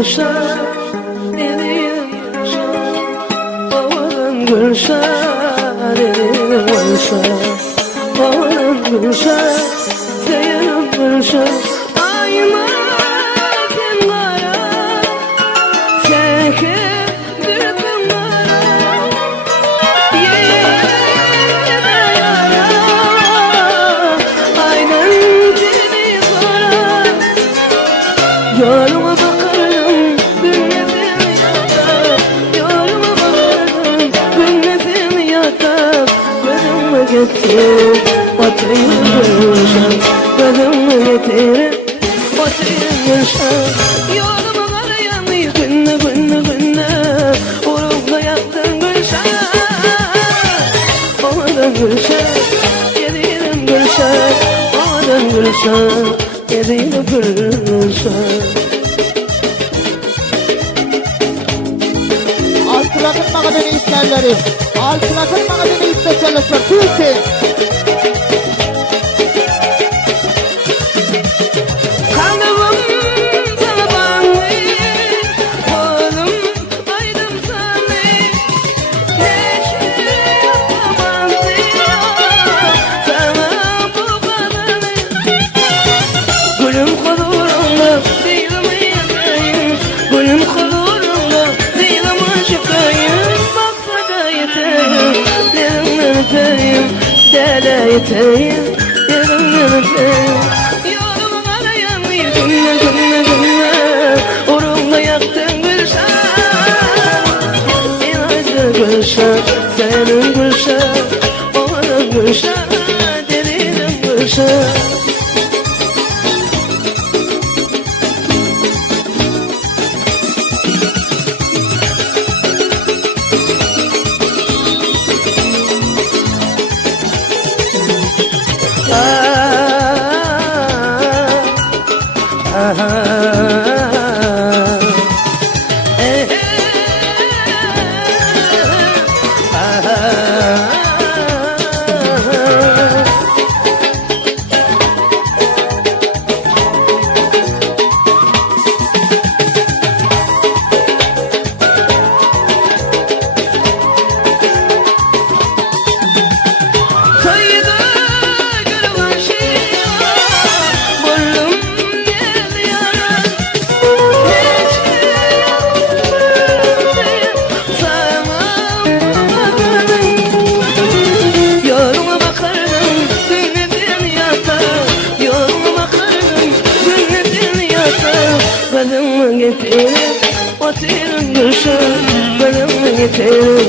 Gülşen, dediğim Gülşen, babadan Gülşen, dediğim Gülşen, babadan Gülşen, seyerim Gülşen. Ayma sen kara, çekip dürdün kara, yerine yara, aynen seni sorar. Yoluma bakarım, gülmesin yatar. Yoluma bakarım, gülmesin yatar. Gözümü getir, batayım Gülşen. Gözümü getir, batayım Gülşen. Yoluma karayan günle günle günle, uğrumda yaktın Gülşen. Babadan Gülşen, yediğim Gülşen. Babadan Gülşen, yediğim Gülşen. Altılatın mağazını isterleri, altılatın mağazını isteyenler, Türkiye. Kanımım tabanı, kolum aydım sana. Hiç yapamazdı sana bu kadarı. Gülüm huzurumda değilim yatayım, gülüm huzurumda değilim aşıkayım. Baksa yeteyim, derimden öteyim, dele yeteyim, derimden öteyim. Yolumu arayan günle günle günle, uğrumda yaktın Gülşen. En acı Gülşen, senin Gülşen, babadan Gülşen, dediğim Gülşen. Gözümü getir, batırın Gülşen. Gözümü getir,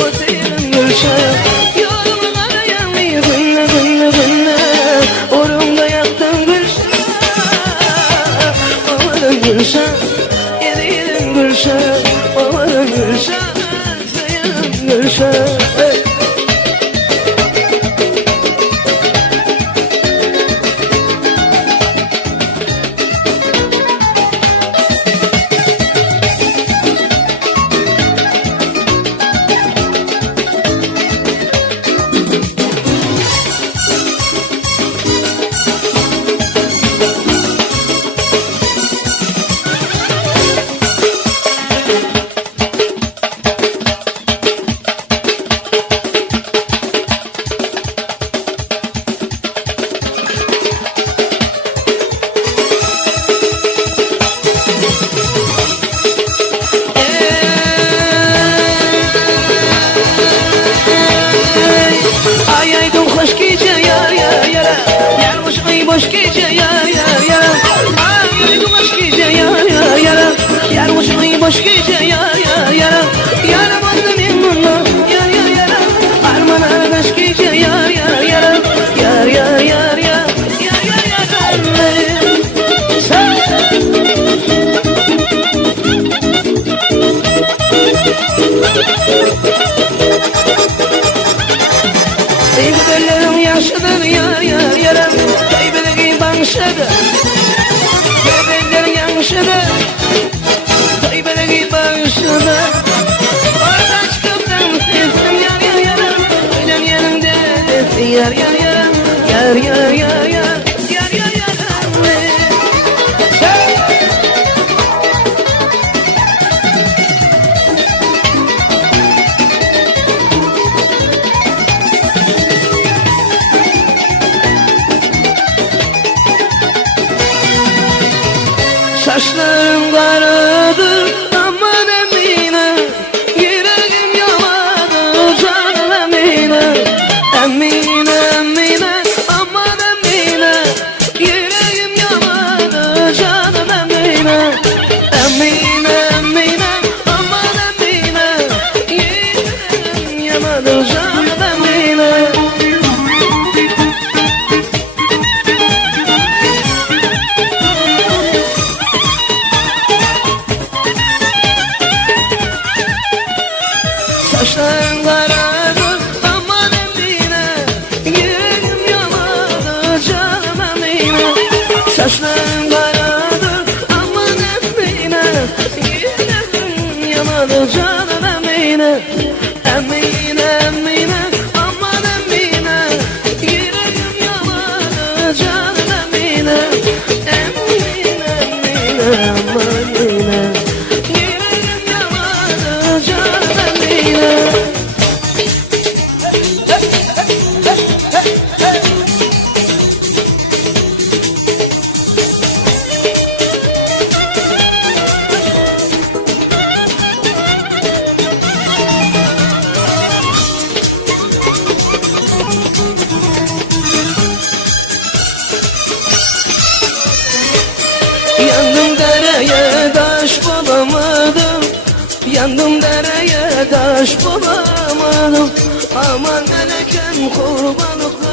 batırın Gülşen. Yolumu arayan günle günle günle, uğrumda yaktın Gülşen. Babadan Gülşen, yediğim Gülşen. Babadan Gülşen, seyerim Gülşen. Boş gece yar yar yar, ay boş gece yar yar yar, yar boş gece yar yar yar, yarım andım emunla yar yar yar, arman arkadaş gece yar yar yar, yar yar yar yar, yar yar yar. Sevgilerim yaşlıdır yar yar yar. Bebeğler yanlışıdır, kaybedeki bağışıdır. Saçların karadır aman Emine, yüreğim yaladı canım Emine. Emine, Emine, aman Emine, yüreğim yaladı canım Emine. Emine, Emine, aman Emine, yüreğim yaladı canım Emine. Saçların karadır aman Emine, yüreğim yaladı canım Emine. Saçların karadır aman Emine, yüreğim yaladı canım Emine. Emine, Emine, aman Emine, yüreğim yaladı canım Emine. Emine, Emine, aman Emine, yüreğim yaladı canım Emine. Yandım dereye taş bulamadım, yandım dereye taş bulamadım. Aman melekem kurbanlık